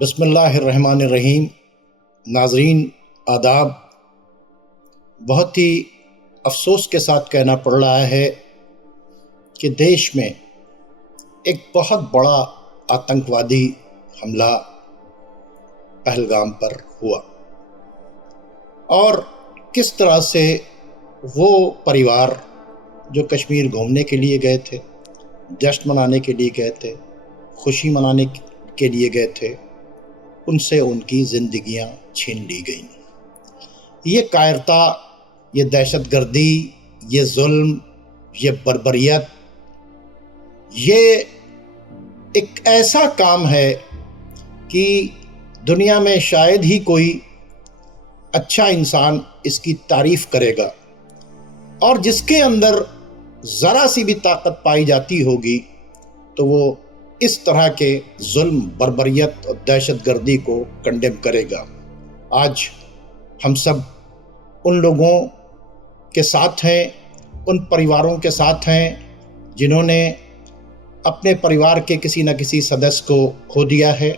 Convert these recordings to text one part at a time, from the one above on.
بسم اللہ الرحمن الرحیم۔ ناظرین آداب، بہت ہی افسوس کے ساتھ کہنا پڑ رہا ہے کہ دیش میں ایک بہت بڑا آتنکوادی حملہ پہلگام پر ہوا، اور کس طرح سے وہ پریوار جو کشمیر گھومنے کے لیے گئے تھے، جشن منانے کے لیے گئے تھے، خوشی منانے کے لیے گئے تھے، ان سے ان کی زندگیاں چھین لی گئیں۔ یہ کائرتا، یہ دہشت گردی، یہ ظلم، یہ بربریت، یہ ایک ایسا کام ہے کہ دنیا میں شاید ہی کوئی اچھا انسان اس کی تعریف کرے گا، اور جس کے اندر ذرا سی بھی طاقت پائی جاتی ہوگی تو وہ اس طرح کے ظلم، بربریت اور دہشت گردی کو کنڈیم کرے گا۔ آج ہم سب ان لوگوں کے ساتھ ہیں، ان پریواروں کے ساتھ ہیں جنہوں نے اپنے پریوار کے کسی نہ کسی سدس کو کھو دیا ہے۔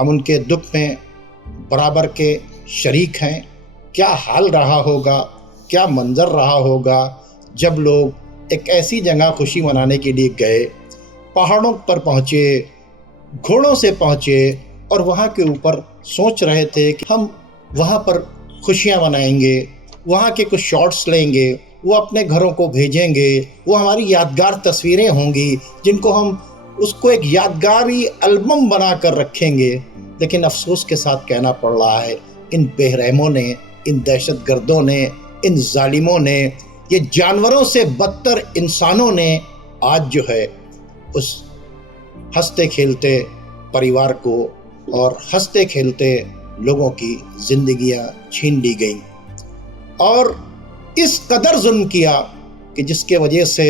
ہم ان کے دکھ میں برابر کے شریک ہیں۔ کیا حال رہا ہوگا، کیا منظر رہا ہوگا جب لوگ ایک ایسی جگہ خوشی منانے کے لیے گئے، پہاڑوں پر پہنچے، گھوڑوں سے پہنچے، اور وہاں کے اوپر سوچ رہے تھے کہ ہم وہاں پر خوشیاں منائیں گے، وہاں کے کچھ شارٹس لیں گے، وہ اپنے گھروں کو بھیجیں گے، وہ ہماری یادگار تصویریں ہوں گی جن کو ہم اس کو ایک یادگاری البم بنا کر رکھیں گے۔ لیکن افسوس کے ساتھ کہنا پڑ رہا ہے، ان بے رحموں نے، ان دہشت گردوں نے، ان ظالموں نے، یہ جانوروں سے بدتر انسانوں نے آج جو ہے اس ہنستے کھیلتے پریوار کو اور ہنستے کھیلتے لوگوں کی زندگیاں چھین لی گئیں، اور اس قدر ظلم کیا کہ جس کے وجہ سے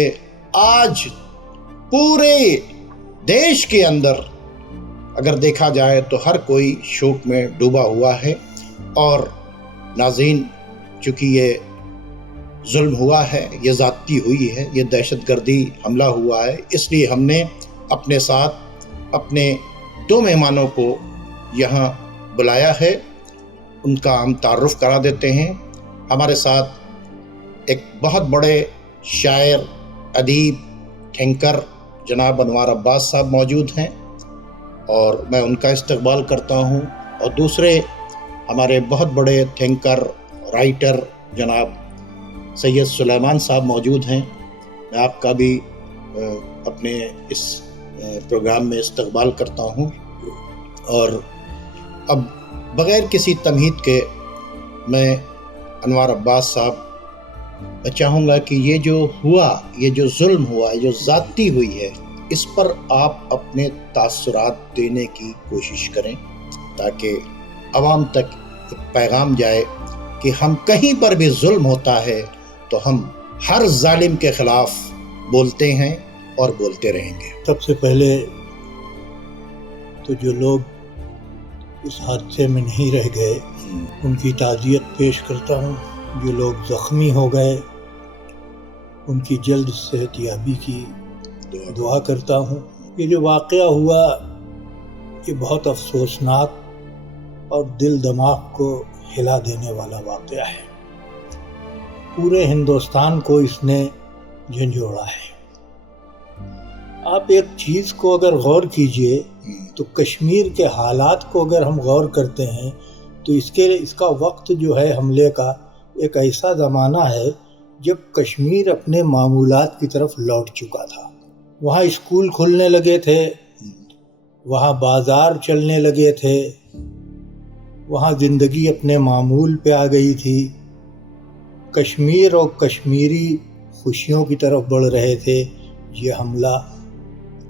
آج پورے دیش کے اندر اگر دیکھا جائے تو ہر کوئی شوق میں ڈوبا ہوا ہے۔ اور ناظرین، چونکہ یہ ظلم ہوا ہے، یہ زیادتی ہوئی ہے، یہ دہشت گردی حملہ ہوا ہے، اس لیے ہم نے اپنے ساتھ اپنے 2 مہمانوں کو یہاں بلایا ہے۔ ان کا ہم تعارف کرا دیتے ہیں۔ ہمارے ساتھ ایک بہت بڑے شاعر، ادیب، تھنکر جناب انوار عباس صاحب موجود ہیں، اور میں ان کا استقبال کرتا ہوں۔ اور دوسرے ہمارے بہت بڑے تھنکر، رائٹر جناب سید سلیمان صاحب موجود ہیں۔ میں آپ کا بھی اپنے اس پروگرام میں استقبال کرتا ہوں، اور اب بغیر کسی تمہید کے میں انوار عباس صاحب، میں چاہوں گا کہ یہ جو ہوا، یہ جو ظلم ہوا، یہ جو زیادتی ہوئی ہے، اس پر آپ اپنے تاثرات دینے کی کوشش کریں، تاکہ عوام تک ایک پیغام جائے کہ ہم کہیں پر بھی ظلم ہوتا ہے تو ہم ہر ظالم کے خلاف بولتے ہیں اور بولتے رہیں گے۔ سب سے پہلے تو جو لوگ اس حادثے میں نہیں رہ گئے ان کی تعزیت پیش کرتا ہوں۔ جو لوگ زخمی ہو گئے ان کی جلد صحت یابی کی دعا کرتا ہوں۔ یہ جو واقعہ ہوا یہ بہت افسوسناک اور دل دماغ کو ہلا دینے والا واقعہ ہے۔ پورے ہندوستان کو اس نے جھنجھوڑا ہے۔ آپ ایک چیز کو اگر غور کیجئے تو کشمیر کے حالات کو اگر ہم غور کرتے ہیں تو اس کا وقت جو ہے حملے کا ایک ایسا زمانہ ہے جب کشمیر اپنے معمولات کی طرف لوٹ چکا تھا۔ وہاں اسکول کھلنے لگے تھے، وہاں بازار چلنے لگے تھے، وہاں زندگی اپنے معمول پہ آ گئی تھی۔ کشمیر اور کشمیری خوشیوں کی طرف بڑھ رہے تھے۔ یہ حملہ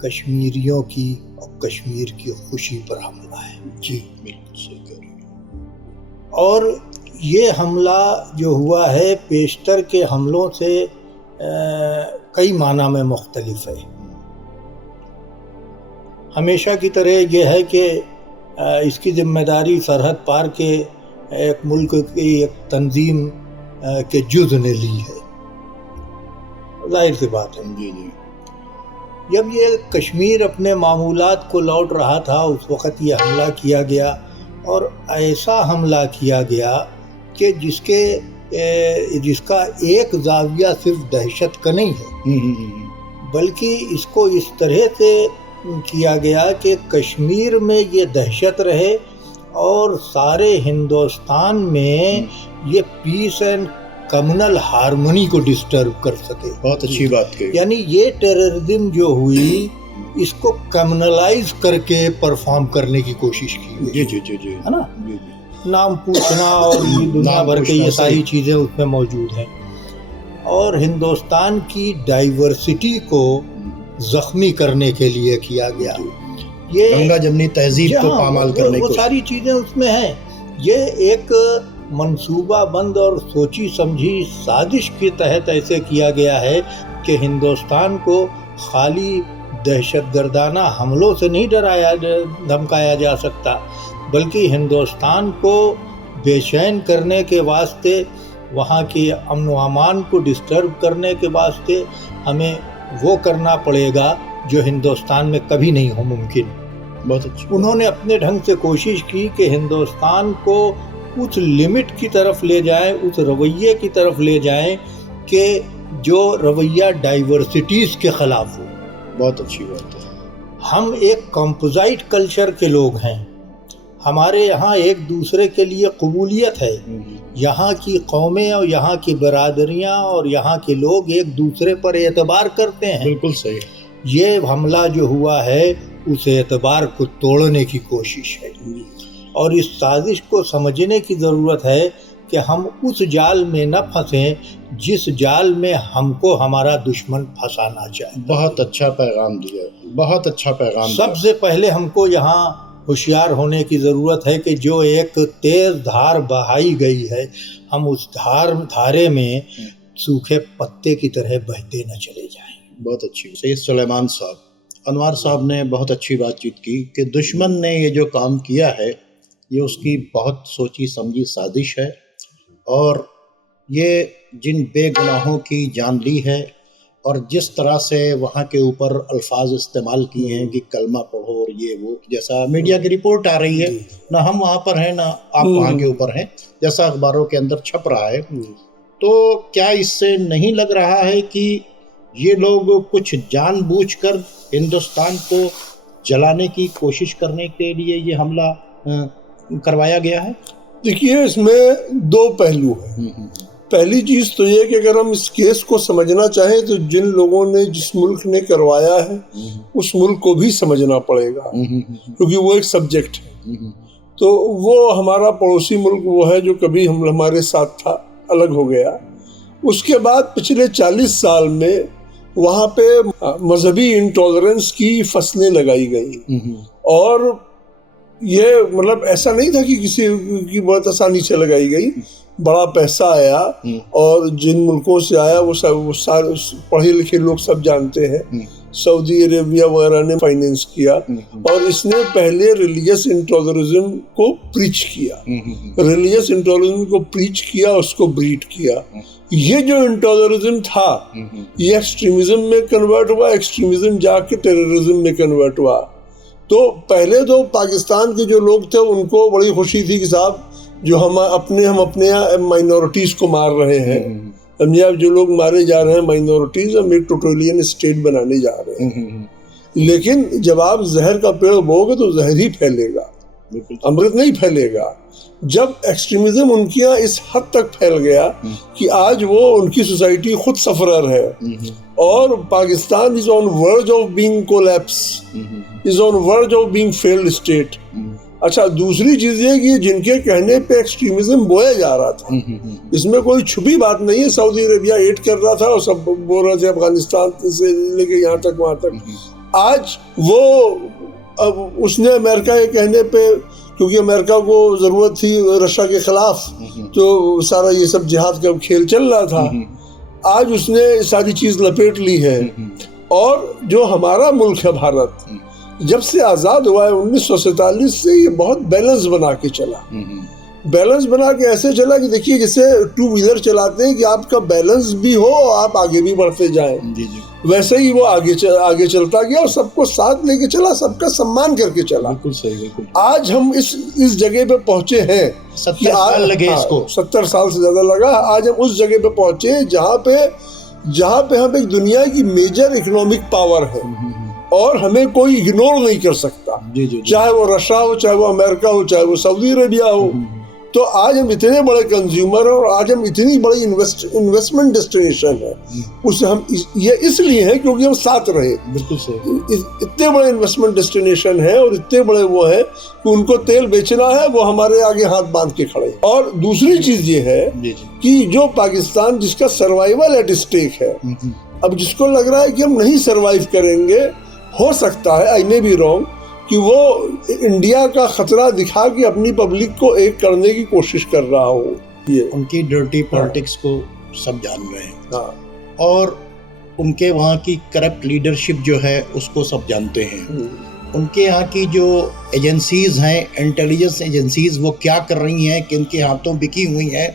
کشمیریوں کی اور کشمیر کی خوشی پر حملہ ہے۔ جی بالکل صحیح کہہ رہے ہیں۔ اور یہ حملہ جو ہوا ہے پیشتر کے حملوں سے کئی معنی میں مختلف ہے۔ ہمیشہ کی طرح یہ ہے کہ اس کی ذمہ داری سرحد پار کے ایک ملک کی ایک تنظیم کے جز نے لی ہے، ظاہر سی بات ہے۔ جی جی۔ جب یہ کشمیر اپنے معمولات کو لوٹ رہا تھا اس وقت یہ حملہ کیا گیا، اور ایسا حملہ کیا گیا کہ جس کا ایک زاویہ صرف دہشت کا نہیں ہے، بلکہ اس کو اس طرح سے کیا گیا کہ کشمیر میں یہ دہشت رہے اور سارے ہندوستان میں یہ پیس اینڈ کمیونل ہارمونی کو ڈسٹرب کر سکے۔ بہت اچھی بات کہی۔ یعنی یہ ٹیررزم جو ہوئی اس کو کمیونلائز کر کے پرفارم کرنے کی کوشش کی۔ جی جی جی جی، ہے نا، نام پوچھنا اور یہ دنیا بھر کے یہ ساری چیزیں اس میں موجود ہیں، اور ہندوستان کی ڈائیورسٹی کو زخمی کرنے کے لیے کیا گیا۔ یہ گنگا جمنی تہذیب کو پامال کرنے وہ ساری چیزیں اس میں ہیں۔ یہ ایک منصوبہ بند اور سوچی سمجھی سازش کے تحت ایسے کیا گیا ہے کہ ہندوستان کو خالی دہشت گردانہ حملوں سے نہیں ڈرایا دھمکایا جا سکتا، بلکہ ہندوستان کو بے چین کرنے کے واسطے، وہاں کی امن و امان کو ڈسٹرب کرنے کے واسطے ہمیں وہ کرنا پڑے گا جو ہندوستان میں کبھی نہیں ہو ممکن۔ بہت اچھا۔ انہوں نے اپنے ڈھنگ سے کوشش کی کہ ہندوستان کو اس لمٹ کی طرف لے جائیں، اس رویے کی طرف لے جائیں کہ جو رویہ ڈائیورسٹیز کے خلاف ہو۔ بہت اچھی بات ہے۔ ہم ایک کمپوزائٹ کلچر کے لوگ ہیں، ہمارے یہاں ایک دوسرے کے لیے قبولیت ہے، یہاں کی قومیں اور یہاں کی برادریاں اور یہاں کے لوگ ایک دوسرے پر اعتبار کرتے ہیں۔ بالکل صحیح۔ یہ حملہ جو ہوا ہے اس اعتبار کو توڑنے کی کوشش ہے، اور اس سازش کو سمجھنے کی ضرورت ہے کہ ہم اس جال میں نہ پھنسیں جس جال میں ہم کو ہمارا دشمن پھنسانا چاہے۔ بہت اچھا پیغام دیا، بہت اچھا پیغام سب سے پہلے ہم کو یہاں ہوشیار ہونے کی ضرورت ہے کہ جو ایک تیز دھار بہائی گئی ہے، ہم اس دھارے میں سوکھے پتے کی طرح بہتے نہ چلے جائیں۔ بہت اچھی۔ سید سلیمان صاحب، انوار صاحب نے بہت اچھی بات چیت کی کہ دشمن نے یہ جو کام کیا ہے یہ اس کی بہت سوچی سمجھی سازش ہے، اور یہ جن بے گناہوں کی جان لی ہے اور جس طرح سے وہاں کے اوپر الفاظ استعمال کیے ہیں کہ کلمہ پڑھو اور یہ وہ، جیسا میڈیا کی رپورٹ آ رہی ہے، نہ ہم وہاں پر ہیں نہ آپ وہاں کے اوپر ہیں، جیسا اخباروں کے اندر چھپ رہا ہے، تو کیا اس سے نہیں لگ رہا ہے کہ یہ لوگ کچھ جان بوجھ کر ہندوستان کو جلانے کی کوشش کرنے کے لیے یہ حملہ کروایا گیا ہے؟ دیکھیے، اس میں دو پہلو ہیں۔ پہلی چیز تو یہ کہ اگر ہم اس کیس کو سمجھنا چاہیں تو جن لوگوں نے، جس ملک نے کروایا ہے اس ملک کو بھی سمجھنا پڑے گا، کیونکہ وہ ایک سبجیکٹ ہے۔ تو وہ ہمارا پڑوسی ملک وہ ہے جو کبھی ہمارے ساتھ تھا، الگ ہو گیا۔ اس کے بعد پچھلے 40 سال میں وہاں پہ مذہبی انٹالرنس کی فصلیں لگائی گئی، اور یہ مطلب ایسا نہیں تھا کہ کسی کی بہت آسانی سے لگائی گئی۔ بڑا پیسہ آیا، اور جن ملکوں سے آیا وہ سارے پڑھے لکھے لوگ سب جانتے ہیں، سعودی عربیہ وغیرہ نے فائنینس کیا، اور اس نے پہلے ریلیجس انٹالرزم کو پریچ کیا، ریلیجس انٹالرزم کو پریچ کیا، اس کو بریڈ کیا۔ یہ جو انٹالرزم تھا یہ ایکسٹریمزم میں کنورٹ ہوا، ایکسٹریمزم جا کے ٹیررزم میں کنورٹ ہوا۔ تو پہلے تو پاکستان کے جو لوگ تھے ان کو بڑی خوشی تھی کہ صاحب جو ہم اپنے مائنورٹیز کو مار رہے ہیں، جو لوگ مارے جا رہے ہیں مائنورٹیز، ہم ایک ٹوٹلین اسٹیٹ بنانے جا رہے ہیں۔ لیکن جب آپ زہر کا پیڑ بو گے تو زہر ہی پھیلے گا، امرت نہیں پھیلے گا۔ جب ایکسٹریمزم ان کے یہاں اس حد تک پھیل گیا کہ آج وہ ان کی سوسائٹی خود سفرر ہے، اور Pakistan is on verge of being collapse, is on verge of being failed state۔ اچھا، دوسری چیز یہ کہ جن کے کہنے پہ ایکسٹریمزم بویا جا رہا تھا، اس میں کوئی چھپی بات نہیں ہے، سعودی عربیہ ایڈ کر رہا تھا اور سب بول رہے تھے افغانستان سے لے کے یہاں تک وہاں تک۔ آج وہ اب اس نے امریکہ کے کہنے پہ، کیونکہ امریکہ کو ضرورت تھی رشیا کے خلاف، تو سارا یہ سب جہاد کا کھیل چل رہا تھا، آج اس نے ساری چیز لپیٹ لی ہے۔ اور جو ہمارا ملک ہے بھارت، جب سے آزاد ہوا ہے 1947 سے، یہ بہت بیلنس بنا کے چلا، بیلنس بنا کے ایسے چلا کہ دیکھیے جیسے 2 ویلر چلاتے ہیں کہ آپ کا بیلنس بھی ہو اور آپ آگے بھی بڑھتے جائیں۔ ویسے ہی وہ آگے چلتا گیا اور سب کو ساتھ لے کے چلا, سب کا سمان کر کے چلا. بالکل صحیح, بالکل. آج ہم اس جگہ پہ پہنچے ہیں, 70 سال لگے اس کو, 70 سال سے زیادہ لگا. آج ہم اس جگہ پہ پہنچے جہاں پہ ہم ایک دنیا کی میجر اکنامک پاور ہے اور ہمیں کوئی اگنور نہیں کر سکتا, چاہے وہ رشیا ہو, چاہے وہ امریکہ ہو, چاہے وہ سعودی عربیہ ہو. تو آج ہم اتنے بڑے کنزیومر اور آج ہم اتنی بڑی انویسٹمنٹ ڈیسٹینیشن ہے, اسے ہم یہ اس لیے ہے کیونکہ ہم ساتھ رہے. بالکل صحیح. اتنے بڑے انویسٹمنٹ ڈیسٹینیشن ہے اور اتنے بڑے وہ ہے کہ ان کو تیل بیچنا ہے, وہ ہمارے آگے ہاتھ باندھ کے کھڑے. اور دوسری چیز یہ ہے کہ جو پاکستان جس کا سروائیول ایٹ اسٹیک ہے, اب جس کو لگ رہا ہے کہ ہم نہیں سروائیو کریں گے, ہو سکتا ہے, آئی مے بی رانگ, کہ وہ انڈیا کا خطرہ دکھا کے اپنی پبلک کو ایک کرنے کی کوشش کر رہا ہو. یہ ان کی ڈرٹی پالیٹکس کو سب جان رہے ہیں, اور ان کے وہاں کی کرپٹ لیڈرشپ جو ہے اس کو سب جانتے ہیں. ان کے یہاں کی جو ایجنسیز ہیں, انٹیلیجنس ایجنسیز, وہ کیا کر رہی ہیں, کن کے ہاتھوں بکی ہوئی ہیں,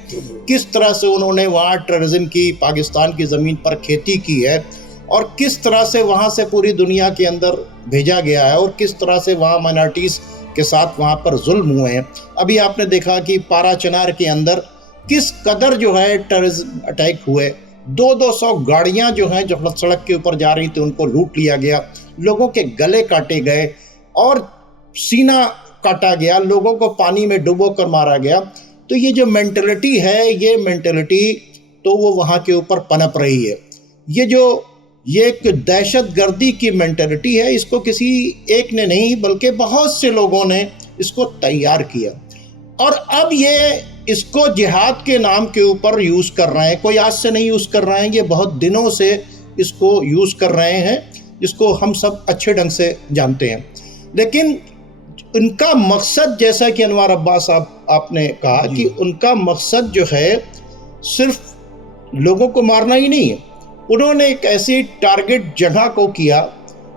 کس طرح سے انہوں نے وہاں ٹیررزم کی پاکستان کی زمین پر کھیتی کی ہے, اور کس طرح سے وہاں سے پوری دنیا کے اندر بھیجا گیا ہے, اور کس طرح سے وہاں مائنارٹیز کے ساتھ وہاں پر ظلم ہوئے ہیں. ابھی آپ نے دیکھا کہ پارا چنار کے اندر کس قدر جو ہے ٹیررزم اٹیک ہوئے, 200 گاڑیاں جو ہیں جو سڑک کے اوپر جا رہی تھی ان کو لوٹ لیا گیا, لوگوں کے گلے کاٹے گئے اور سینہ کاٹا گیا, لوگوں کو پانی میں ڈبو کر مارا گیا. تو یہ جو مینٹلٹی ہے, یہ مینٹلٹی تو وہ وہاں کے اوپر پنپ رہی ہے. یہ ایک دہشت گردی کی مینٹلٹی ہے, اس کو کسی ایک نے نہیں بلکہ بہت سے لوگوں نے اس کو تیار کیا, اور اب یہ اس کو جہاد کے نام کے اوپر یوز کر رہے ہیں. کوئی آج سے نہیں یوز کر رہے ہیں, یہ بہت دنوں سے اس کو یوز کر رہے ہیں, جس کو ہم سب اچھے ڈھنگ سے جانتے ہیں. لیکن ان کا مقصد, جیسا کہ انوار عباس آپ نے کہا کہ ان کا مقصد جو ہے صرف لوگوں کو مارنا ہی نہیں ہے. انہوں نے ایک ایسی ٹارگٹ جگہ کو کیا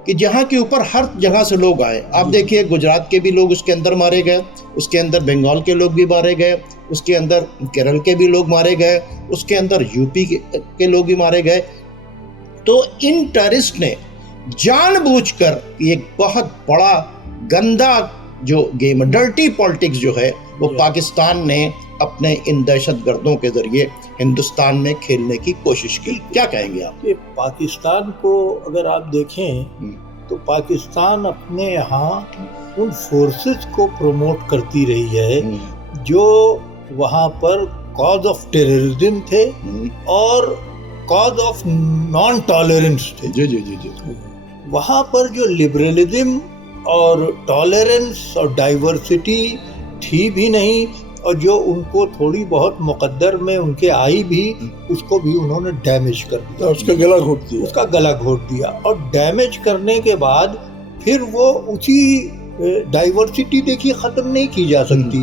کہ جہاں کے اوپر ہر جگہ سے لوگ آئے. آپ دیکھیے گجرات کے بھی لوگ اس کے اندر مارے گئے, اس کے اندر بنگال کے لوگ بھی مارے گئے, اس کے اندر کیرل کے بھی لوگ مارے گئے, اس کے اندر یو پی کے لوگ بھی مارے گئے. تو ان ٹیررسٹ نے جان بوجھ کر ایک بہت بڑا گندا جو گیم, ڈرٹی پالیٹکس جو ہے وہ پاکستان نے اپنے ان دہشت گردوں کے ذریعے ہندوستان میں کھیلنے کی کوشش کی. کیا کہیں گے آپ؟ پاکستان کو اگر آپ دیکھیں تو پاکستان اپنے یہاں ان فورسز کو پروموٹ کرتی رہی ہے جو وہاں پر کاز آف ٹیررزم تھے اور کاز آف نان ٹالرنس تھے. جی جی جی جی. وہاں پر جو لبرلزم اور ٹالرنس اور ڈائیورسٹی تھی بھی نہیں, اور جو ان کو تھوڑی بہت مقدر میں ان کے آئی بھی, اس کو بھی انہوں نے ڈیمیج کر دیا, اس کا گلا گھونٹ دیا, اس کا گلا گھونٹ دیا. اور ڈیمیج کرنے کے بعد پھر وہ اسی ڈائیورسٹی دیکھیے ختم نہیں کی جا سکتی.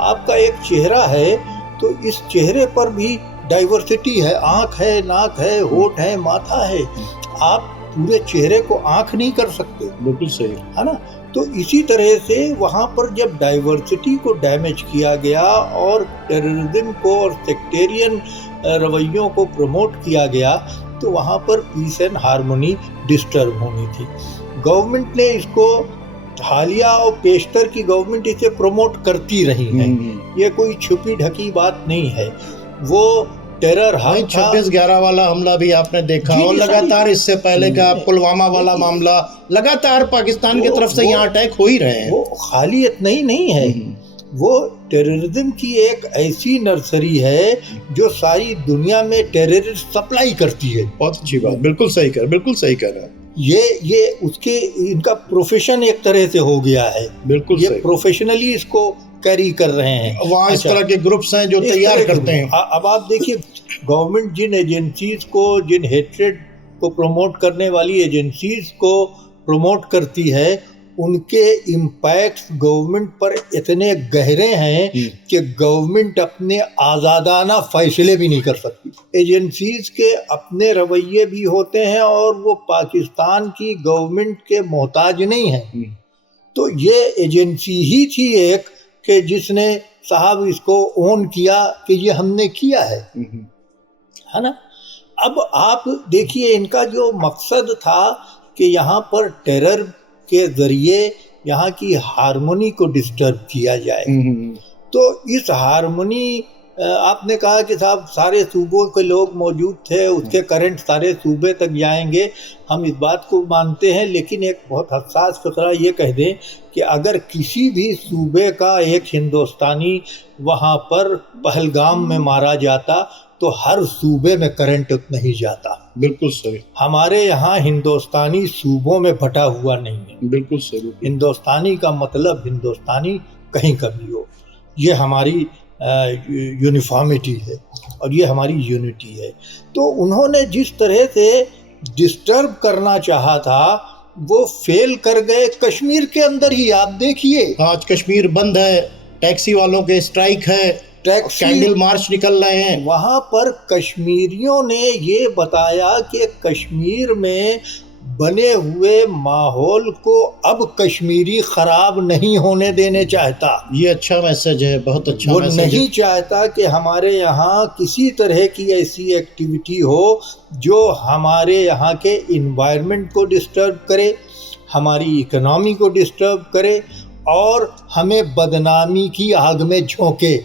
آپ کا ایک چہرہ ہے تو اس چہرے پر بھی ڈائیورسٹی ہے, آنکھ ہے, ناک ہے, ہونٹ ہے, ماتھا ہے. آپ پورے چہرے کو آنکھ نہیں کر سکتے. بالکل صحیح ہے نا. تو اسی طرح سے وہاں پر جب ڈائیورسٹی کو ڈیمیج کیا گیا اور ٹیررزم کو اور سیکٹیرین رویوں کو پروموٹ کیا گیا, تو وہاں پر پیس اینڈ ہارمونی ڈسٹرب ہونی تھی. گورنمنٹ نے اس کو, حالیہ اور پیشتر کی گورنمنٹ اسے پروموٹ کرتی رہی ہے, یہ کوئی چھپی ڈھکی بات نہیں ہے. وہ ٹیرر 26/11 والا حملہ بھی آپ نے دیکھا, اور لگاتار اس سے پہلے کا پلوامہ والا معاملہ, لگاتار پاکستان کی طرف سے یہاں اٹیک ہو ہی رہے ہیں. وہ خالی اتنا ہی نہیں ہے, وہ ٹیررزم کی ایک ایسی نرسری ہے جو ساری دنیا میں ٹیررسٹ سپلائی کرتی ہے. بہت اچھی بات, بالکل صحیح کہہ رہے ہیں. یہ اس کے ان کا پروفیشن ایک طرح سے ہو گیا ہے. بالکل, یہ پروفیشنلی اس کو کیری کر رہے ہیں. وہاں اس طرح کے گروپس ہیں جو تیار کرتے ہیں. اب آپ دیکھیے گورنمنٹ جن ایجنسیز کو, جن ہیٹریڈ کو پروموٹ کرنے والی ایجنسیز کو پروموٹ کرتی ہے, ان کے امپیکٹس گورنمنٹ پر اتنے گہرے ہیں کہ گورنمنٹ اپنے آزادانہ فیصلے بھی نہیں کر سکتی. ایجنسیز کے اپنے رویے بھی ہوتے ہیں اور وہ پاکستان کی گورنمنٹ کے محتاج نہیں ہیں. تو یہ ایجنسی ہی تھی ایک کہ جس نے صاحب اس کو اون کیا کہ یہ ہم نے کیا ہے نا. اب آپ دیکھیے ان کا جو مقصد تھا کہ یہاں پر ٹیرر کے ذریعے یہاں کی ہارمونی کو ڈسٹرب کیا جائے، تو اس ہارمونی آپ نے کہا کہ صاحب سارے صوبوں کے لوگ موجود تھے، اس کے کرنٹ سارے صوبے تک جائیں گے، ہم اس بات کو مانتے ہیں، لیکن ایک بہت حساس فقرہ یہ کہہ دیں کہ اگر کسی بھی صوبے کا ایک ہندوستانی وہاں پر پہلگام میں مارا جاتا تو ہر صوبے میں کرنٹ نہیں جاتا۔ بالکل صحیح۔ ہمارے یہاں ہندوستانی صوبوں میں بٹا ہوا نہیں ہے، بالکل صحیح۔ ہندوستانی کا مطلب ہندوستانی کہیں کا بھی ہو، یہ ہماری یونیفارمٹی ہے اور یہ ہماری یونٹی ہے۔ تو انہوں نے جس طرح سے ڈسٹرب کرنا چاہا تھا وہ فیل کر گئے کشمیر کے اندر ہی۔ آپ دیکھیے آج کشمیر بند ہے، ٹیکسی والوں کے اسٹرائک ہے، کینڈل مارچ نکل رہے ہیں، وہاں پر کشمیریوں نے یہ بتایا کہ کشمیر میں بنے ہوئے ماحول کو اب کشمیری خراب نہیں ہونے دینے چاہتا۔ یہ اچھا میسج ہے، بہت اچھا وہ میسج ہے۔ نہیں چاہتا کہ ہمارے یہاں کسی طرح کی ایسی ایکٹیویٹی ہو جو ہمارے یہاں کے انوائرمنٹ کو ڈسٹرب کرے، ہماری اکنامی کو ڈسٹرب کرے اور ہمیں بدنامی کی آگ میں جھونکے۔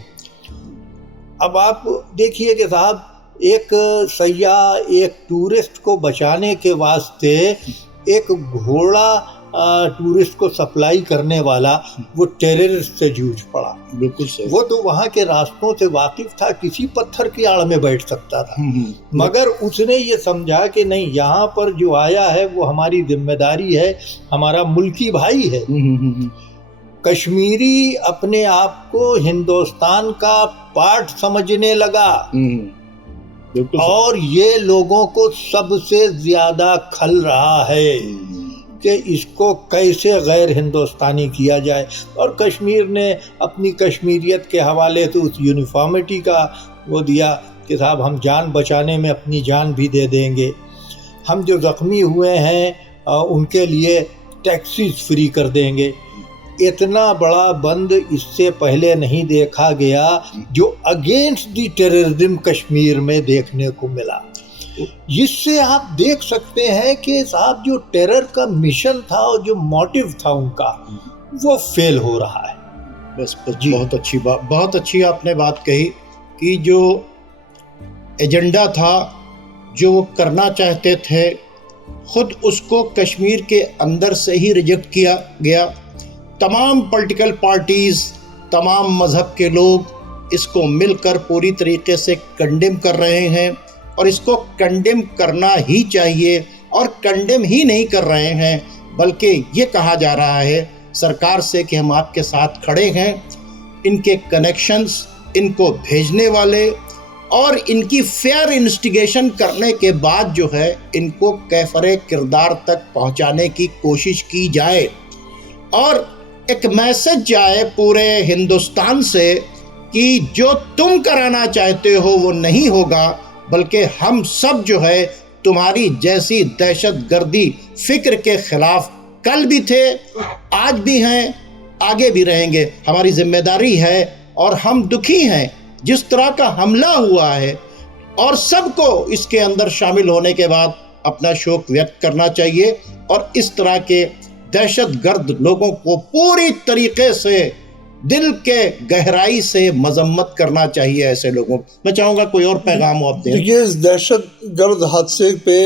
اب آپ دیکھیے کہ صاحب ایک سیاح، ایک ٹورسٹ کو بچانے کے واسطے ایک گھوڑا ٹورسٹ کو سپلائی کرنے والا وہ ٹیررسٹ سے جوجھ پڑا۔ بالکل صحیح۔ وہ تو وہاں کے راستوں سے واقف تھا، کسی پتھر کی آڑ میں بیٹھ سکتا تھا، مگر اس نے یہ سمجھا کہ نہیں، یہاں پر جو آیا ہے وہ ہماری ذمہ داری ہے، ہمارا ملکی بھائی ہے۔ کشمیری اپنے آپ کو ہندوستان کا پارٹ سمجھنے لگا اور یہ لوگوں کو سب سے زیادہ کھل رہا ہے کہ اس کو کیسے غیر ہندوستانی کیا جائے۔ اور کشمیر نے اپنی کشمیریت کے حوالے سے اس یونیفارمٹی کا وہ دیا کہ صاحب ہم جان بچانے میں اپنی جان بھی دے دیں گے، ہم جو زخمی ہوئے ہیں ان کے لیے ٹیکسیز فری کر دیں گے۔ اتنا بڑا بند اس سے پہلے نہیں دیکھا گیا جو اگینسٹ دی ٹیررزم کشمیر میں دیکھنے کو ملا۔ جس سے آپ دیکھ سکتے ہیں کہ صاحب جو ٹیرر کا مشن تھا اور جو موٹیو تھا ان کا وہ فیل ہو رہا ہے۔ بس بہت اچھی بات، بہت اچھی آپ نے بات کہی کہ جو ایجنڈا تھا، جو وہ کرنا چاہتے تھے، خود اس کو کشمیر کے اندر سے ہی ریجیکٹ کیا گیا۔ تمام پولیٹیکل پارٹیز، تمام مذہب کے لوگ اس کو مل کر پوری طریقے سے کنڈیم کر رہے ہیں، اور اس کو کنڈیم کرنا ہی چاہیے، اور کنڈیم ہی نہیں کر رہے ہیں بلکہ یہ کہا جا رہا ہے سرکار سے کہ ہم آپ کے ساتھ کھڑے ہیں۔ ان کے کنیکشنز، ان کو بھیجنے والے اور ان کی فیئر انویسٹیگیشن کرنے کے بعد جو ہے ان کو کیفر کردار تک پہنچانے کی کوشش کی جائے، اور ایک میسج جائے پورے ہندوستان سے کہ جو تم کرانا چاہتے ہو وہ نہیں ہوگا، بلکہ ہم سب جو ہے تمہاری جیسی دہشت گردی فکر کے خلاف کل بھی تھے، آج بھی ہیں، آگے بھی رہیں گے۔ ہماری ذمہ داری ہے اور ہم دکھی ہیں جس طرح کا حملہ ہوا ہے، اور سب کو اس کے اندر شامل ہونے کے بعد اپنا شوق ویکت کرنا چاہیے، اور اس طرح کے دہشت گرد لوگوں کو پوری طریقے سے دل کے گہرائی سے مذمت کرنا چاہیے ایسے لوگوں۔ میں چاہوں گا کوئی اور پیغام آپ دیں۔ دیکھیے اس دہشت گرد حادثے پہ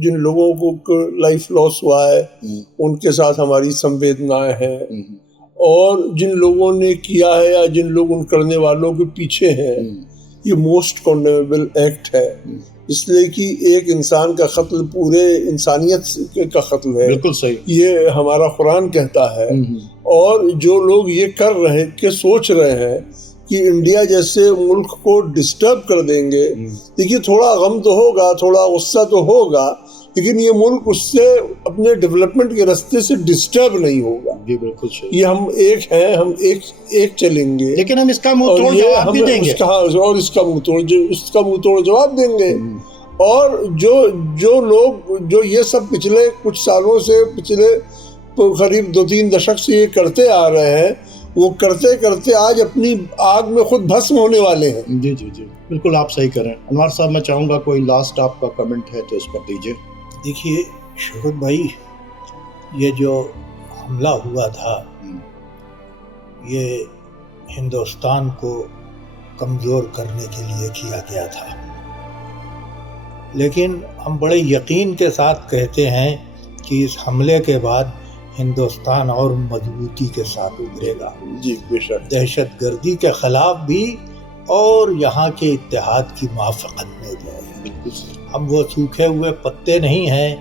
جن لوگوں کو لائف لاس ہوا ہے ان کے ساتھ ہماری سنویدنائیں ہیں، اور جن لوگوں نے کیا ہے یا جن لوگ ان کرنے والوں کے پیچھے ہیں، یہ موسٹ کنڈیمیبل ایکٹ ہے، اس لیے کہ ایک انسان کا قتل پورے انسانیت کا قتل ہے۔ بالکل صحیح، یہ ہمارا قرآن کہتا ہے۔ اور جو لوگ یہ کر رہے کہ سوچ رہے ہیں کہ انڈیا جیسے ملک کو ڈسٹرب کر دیں گے، دیکھیے تھوڑا غم تو ہوگا، تھوڑا غصہ تو ہوگا، لیکن یہ ملک اس سے اپنے ڈیولپمنٹ کے راستے سے ڈسٹرب نہیں ہوگا۔ جی بالکل صحیح، یہ ہم ایک ہیں، ہم ایک چلیں گے، لیکن ہم اس کا منہ توڑ جواب بھی دیں گے، اور اس کا منہ توڑ جواب دیں گے۔ اور جو لوگ جو یہ سب پچھلے کچھ سالوں سے، پچھلے قریب 2-3 دشک سے یہ کرتے آ رہے ہیں، وہ کرتے کرتے آج اپنی آگ میں خود بھسم ہونے والے ہیں۔ جی جی جی بالکل آپ صحیح کریں۔ انوار صاحب میں چاہوں گا کوئی لاسٹ آپ کا کمنٹ ہے تو اس پر دیجیے۔ دیکھیے شوکت بھائی، یہ جو حملہ ہوا تھا یہ ہندوستان کو کمزور کرنے کے لیے کیا گیا تھا، لیکن ہم بڑے یقین کے ساتھ کہتے ہیں کہ اس حملے کے بعد ہندوستان اور مضبوطی کے ساتھ ابھرے گا، جی بے شک، دہشت گردی کے خلاف بھی اور یہاں کے اتحاد کی موافقت میں بھی۔ ہم وہ سوکھے ہوئے پتے نہیں ہیں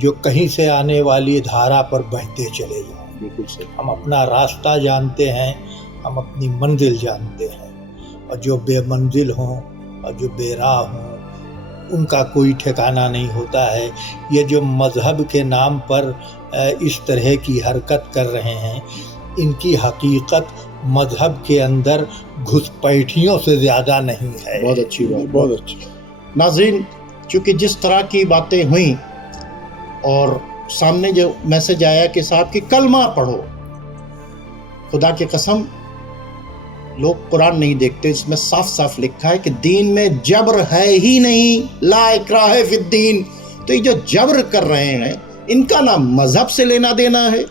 جو کہیں سے آنے والی دھارا پر بہتے چلے جائیں۔ بالکل صحیح۔ ہم اپنا راستہ جانتے ہیں، ہم اپنی منزل جانتے ہیں، اور جو بے منزل ہوں اور جو بے راہ ہوں ان کا کوئی ٹھکانہ نہیں ہوتا ہے۔ یہ جو مذہب کے نام پر اس طرح کی حرکت کر رہے ہیں، ان کی حقیقت مذہب کے اندر گھسپیٹھیوں سے زیادہ نہیں ہے۔ بہت اچھی بات، بہت اچھا۔ ناظرین، چونکہ جس طرح کی باتیں ہوئیں اور سامنے جو میسج آیا کہ صاحب کی کلمہ پڑھو، خدا کی قسم لوگ قرآن نہیں دیکھتے، اس میں صاف صاف لکھا ہے کہ دین میں جبر ہے ہی نہیں، لا اکراہ فی الدین۔ تو یہ جو جبر کر رہے ہیں ان کا نہ مذہب سے لینا دینا ہے،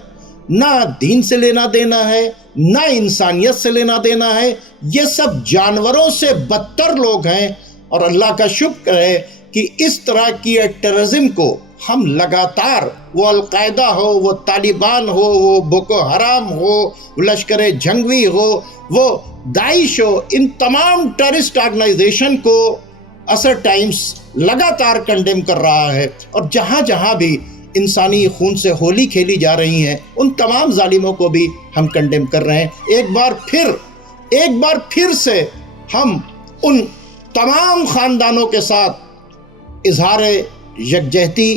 نہ دین سے لینا دینا ہے، نہ انسانیت سے لینا دینا ہے۔ یہ سب جانوروں سے بدتر لوگ ہیں، اور اللہ کا شکر ہے کہ اس طرح کی ٹیررزم کو ہم لگاتار، وہ القاعدہ ہو، وہ طالبان ہو، وہ بوکو حرام ہو، وہ لشکر جنگوی ہو، وہ داعش ہو، ان تمام ٹیررسٹ آرگنائزیشن کو اثر ٹائمز لگاتار کنڈیم کر رہا ہے، اور جہاں جہاں بھی انسانی خون سے ہولی کھیلی جا رہی ہیں ان تمام ظالموں کو بھی ہم کنڈیم کر رہے ہیں۔ ایک بار پھر سے ہم ان تمام خاندانوں کے ساتھ اظہار یکجہتی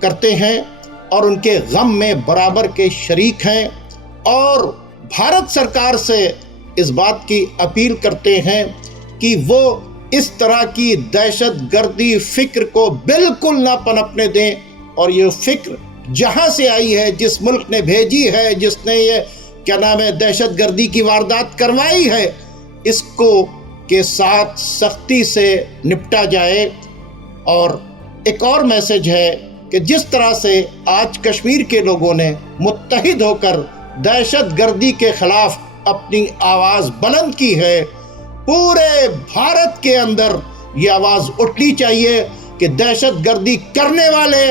کرتے ہیں اور ان کے غم میں برابر کے شریک ہیں، اور بھارت سرکار سے اس بات کی اپیل کرتے ہیں کہ وہ اس طرح کی دہشت گردی فکر کو بالکل نہ پنپنے دیں، اور یہ فکر جہاں سے آئی ہے، جس ملک نے بھیجی ہے، جس نے یہ دہشت گردی کی واردات کروائی ہے، اس کو کے ساتھ سختی سے نپٹا جائے۔ اور ایک اور میسج ہے کہ جس طرح سے آج کشمیر کے لوگوں نے متحد ہو کر دہشت گردی کے خلاف اپنی آواز بلند کی ہے، پورے بھارت کے اندر یہ آواز اٹھنی چاہیے کہ دہشت گردی کرنے والے،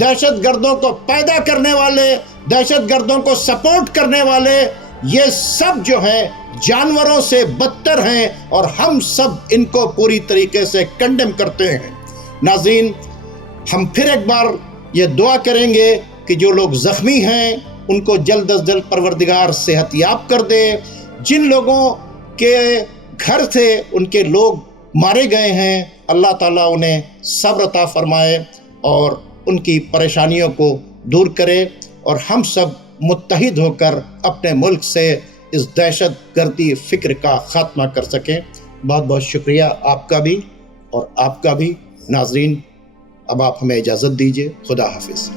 دہشت گردوں کو پیدا کرنے والے، دہشت گردوں کو سپورٹ کرنے والے، یہ سب جو ہیں جانوروں سے بدتر ہیں، اور ہم سب ان کو پوری طریقے سے کنڈیم کرتے ہیں۔ ناظرین، ہم پھر ایک بار یہ دعا کریں گے کہ جو لوگ زخمی ہیں ان کو جلد از جلد پروردگار صحت یاب کر دے، جن لوگوں کے گھر سے ان کے لوگ مارے گئے ہیں اللہ تعالیٰ انہیں صبر عطا فرمائے اور ان کی پریشانیوں کو دور کرے، اور ہم سب متحد ہو کر اپنے ملک سے اس دہشت گردی فکر کا خاتمہ کر سکیں۔ بہت بہت شکریہ آپ کا بھی اور آپ کا بھی۔ ناظرین، اب آپ ہمیں اجازت دیجیے، خدا حافظ۔